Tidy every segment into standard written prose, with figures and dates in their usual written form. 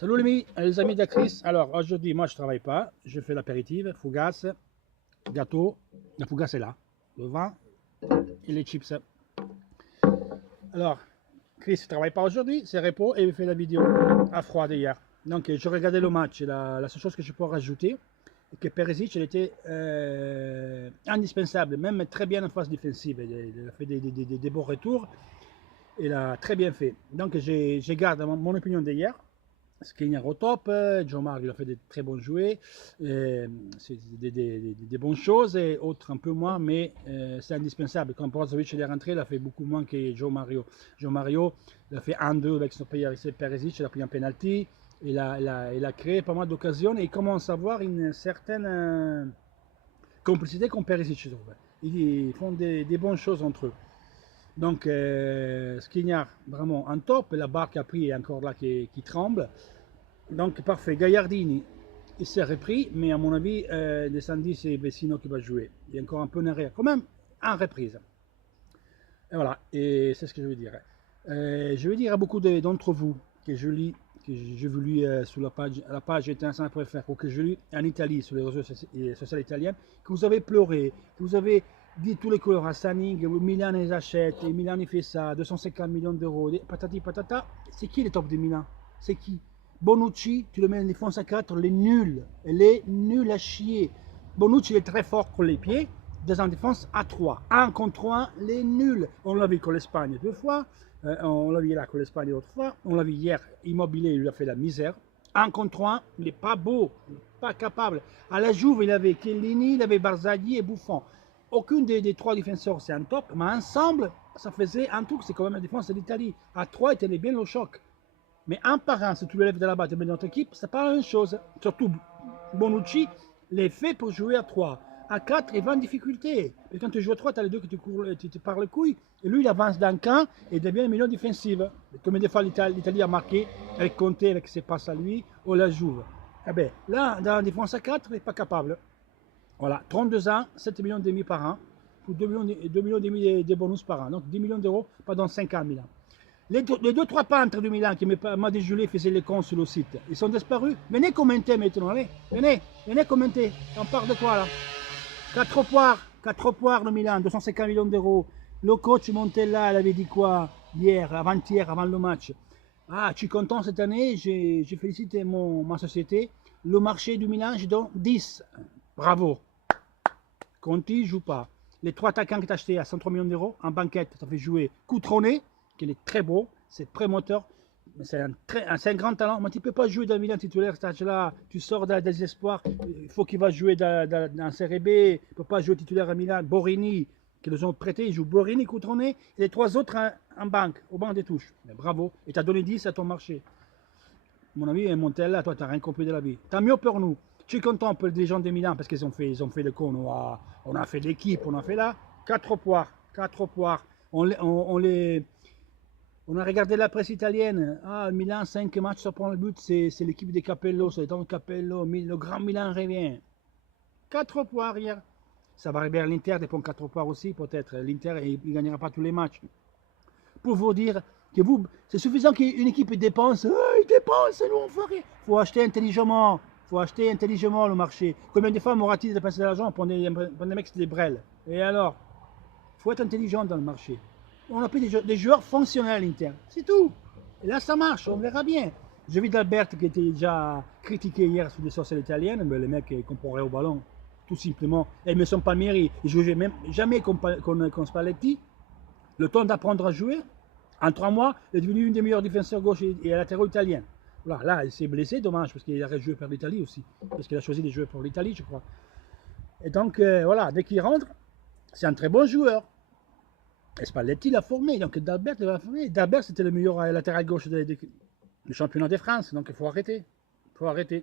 Salut les amis d'Acris. Alors aujourd'hui, moi je travaille pas, je fais l'apéritif, fougasse, gâteau. La fougasse est là, le vin et les chips. Alors, Chris ne travaille pas aujourd'hui, c'est repos et il fait la vidéo à froid d'hier. Donc je regardais le match et la seule chose que je peux rajouter, c'est que Perisic il était indispensable, même très bien en phase défensive. Il a fait des bons retours, il a très bien fait. Donc je garde mon opinion d'hier. Skriniar au top, Joe Mark il a fait des très bons jouets, c'est des bonnes choses, et autres un peu moins, mais c'est indispensable. Quand Brozovic est rentré, il a fait beaucoup moins que Joe Mario. Joe Mario, il a fait 1-2 avec son Perisic, il a pris un penalty, il a créé pas mal d'occasions, et il commence à avoir une certaine complicité comme Perisic, je trouve. Ils font des bonnes choses entre eux. Donc, Skriniar, vraiment en top. La barre qu'a pris est encore là qui tremble. Donc, parfait. Gagliardini, il s'est repris, mais à mon avis, descendu, c'est Vecino qui va jouer. Il est encore un peu en arrière, quand même, en reprise. Et voilà, et c'est ce que je veux dire. Je veux dire à beaucoup d'entre vous que je lis, que j'ai vu sur la page internationale.fr, ou que je lis en Italie, sur les réseaux sociaux italiens, que vous avez pleuré, que vous avez dit tous les couleurs à Sanning, Milan les achète, et Milan il fait ça, 250 millions d'euros, patati patata. C'est qui les top de Milan? C'est qui? Bonucci, tu le mets en défense à 4, les nuls à chier. Bonucci est très fort con les pieds, en défense à 3. 1 contre 1, les nuls. On l'a vu con l'Espagne 2 fois, on l'a vu là con l'Espagne l'autre fois, on l'a vu hier, Immobilier, il lui a fait la misère. 1 contre 1, il n'est pas beau, il n'est pas capable. À la Juve, il avait Chiellini, il avait Barzagli et Buffon. Aucune des trois défenseurs c'est un top, mais ensemble, ça faisait un truc, c'est quand même la défense de l'Italie. À 3, il tenait bien le choc. Mais un par un, si tu le lèves de la bas et mets dans notre équipe, c'est pas la même chose. Surtout Bonucci, il est fait pour jouer à 3. À 4, il va en difficulté. Et quand tu joues à 3, tu as les deux qui te parlent les couilles. Et lui, il avance d'un camp et devient une milieu défensive. Combien de fois l'Italie a marqué avec Conte, avec ses passes à lui, ou la Juve. Eh bien, là, dans la défense à 4, il n'est pas capable. Voilà, 32 ans, 7 millions et demi par an, pour 2 millions et demi de bonus par an. Donc 10 millions d'euros pendant 5 ans à Milan. Les 2-3 peintres de Milan qui m'a déjoué faisaient les cons sur le site, ils sont disparus. Venez commenter maintenant, allez, venez commenter. On parle de quoi là? 4 poires de Milan, 250 millions d'euros. Le coach Montella, il avait dit quoi hier, avant-hier, avant le match? Ah, je suis content cette année, j'ai félicité ma société. Le marché du Milan, je donne 10. Bravo. Conti joue pas. Les 3 attaquants que tu as achetés à 103 millions d'euros, en banquette, ça fait jouer Cutrone, qui est très beau, c'est pré-moteur, c'est un grand talent, mais tu ne peux pas jouer dans le Milan titulaire, cet âge-là, tu sors des désespoir, il faut qu'il va jouer dans Serie B, il ne peut pas jouer titulaire à Milan. Borini, qui les ont prêtés, il joue Borini, Cutrone, et les 3 autres en banque, au banc des touches. Mais bravo, et tu as donné 10 à ton marché. Mon ami, Montella, toi, tu n'as rien compris de la vie. Tant mieux pour nous. Je suis content pour les gens de Milan parce qu'ils ont fait le con. On a fait l'équipe, on a fait là. 4 poires. On a regardé la presse italienne. Ah, Milan, 5 matchs sans prendre le but. C'est l'équipe de Capello. C'est le temps de Capello. Le grand Milan revient. 4 poires hier. Ça va arriver à l'Inter, dépend 4 poires aussi, peut-être. L'Inter, il ne gagnera pas tous les matchs. Pour vous dire que c'est suffisant qu'une équipe dépense. Il dépense, nous on fait rien. Il faut acheter intelligemment. Il faut acheter intelligemment le marché. Combien de fois Moratti dépense de l'argent pour des mecs c'est des brels? Et alors, il faut être intelligent dans le marché. On a pris des joueurs fonctionnels à l'Inter. C'est tout. Et là, ça marche. On verra bien. J'ai vu d'Albert qui était déjà critiqué hier sur les sociales italiennes. Mais les mecs ils comprennent au ballon. Tout simplement. Et ils ne sont pas mairie. Ils ne jouaient même jamais comme Spalletti. Le temps d'apprendre à jouer. En 3 mois, il est devenu une des meilleures défenseurs gauche et latéraux italiens. Voilà, là, il s'est blessé, dommage, parce qu'il aurait joué pour l'Italie aussi. Parce qu'il a choisi de jouer pour l'Italie, je crois. Et donc, voilà, dès qu'il rentre, c'est un très bon joueur. Et Spalletti l'a formé, donc D'Albert l'a formé. D'Albert, c'était le meilleur latéral gauche du championnat de France, donc il faut arrêter. Il faut arrêter.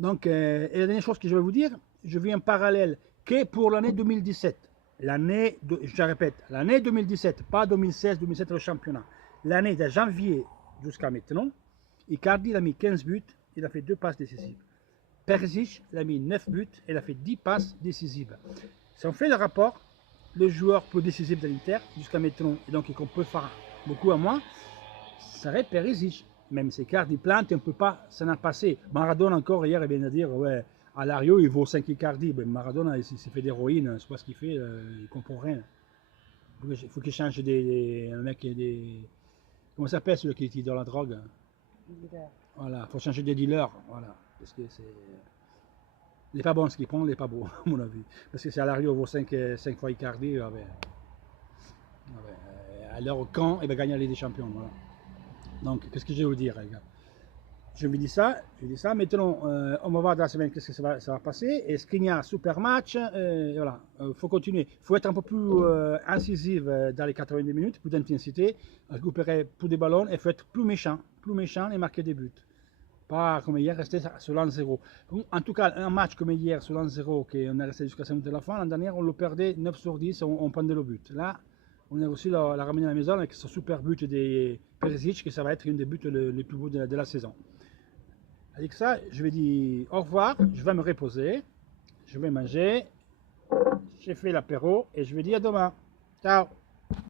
Donc, et la dernière chose que je vais vous dire, je vis un parallèle que pour l'année 2017. Je répète, l'année 2017, pas 2016-2017 le championnat. L'année de janvier jusqu'à maintenant, Icardi il a mis 15 buts, il a fait 2 passes décisives. Perisic, il a mis 9 buts, il a fait 10 passes décisives. Si on fait le rapport, le joueur plus décisif de l'Inter jusqu'à maintenant, et donc qu'on peut faire beaucoup à moins, ça serait Perisic. même ses cartes, il plante, on ne peut pas s'en passer. Maradona encore hier, il vient de dire, ouais, à Alario, il vaut 5 Icardi. Ben, Maradona, il s'est fait d'héroïne, je ne sais pas ce qu'il fait, il ne comprend rien. Il faut qu'il change un mec, comment ça s'appelle celui qui est dans la drogue? Voilà, il faut changer de dealer, voilà. Parce que c'est... Il n'est pas bon ce qu'il prend, il n'est pas beau, à mon avis. Parce que si Alario vaut 5 fois Icardi, alors quand il va gagner la Ligue des Champions, voilà. Donc, qu'est-ce que je vais vous dire, les gars? Je vous dis ça, Maintenant, on va voir dans la semaine qu'est-ce que ça va passer. Et Skriniar, super match. Voilà, faut continuer. Il faut être un peu plus incisif dans les 90 minutes, plus d'intensité, récupérer plus de ballons et il faut être plus méchant et marquer des buts. Pas comme hier, rester sur l'1-0. En tout cas, un match comme hier sur l'1-0, qu'on est resté jusqu'à la de la fin, l'année dernière, on le perdait 9 sur 10, on prendait le but. Là, on a aussi la ramené à la maison avec ce super but de Perisic, que ça va être une des buts les plus beaux de la saison. Avec ça, je vais dire au revoir, je vais me reposer, je vais manger, j'ai fait l'apéro et je vais dire à demain. Ciao!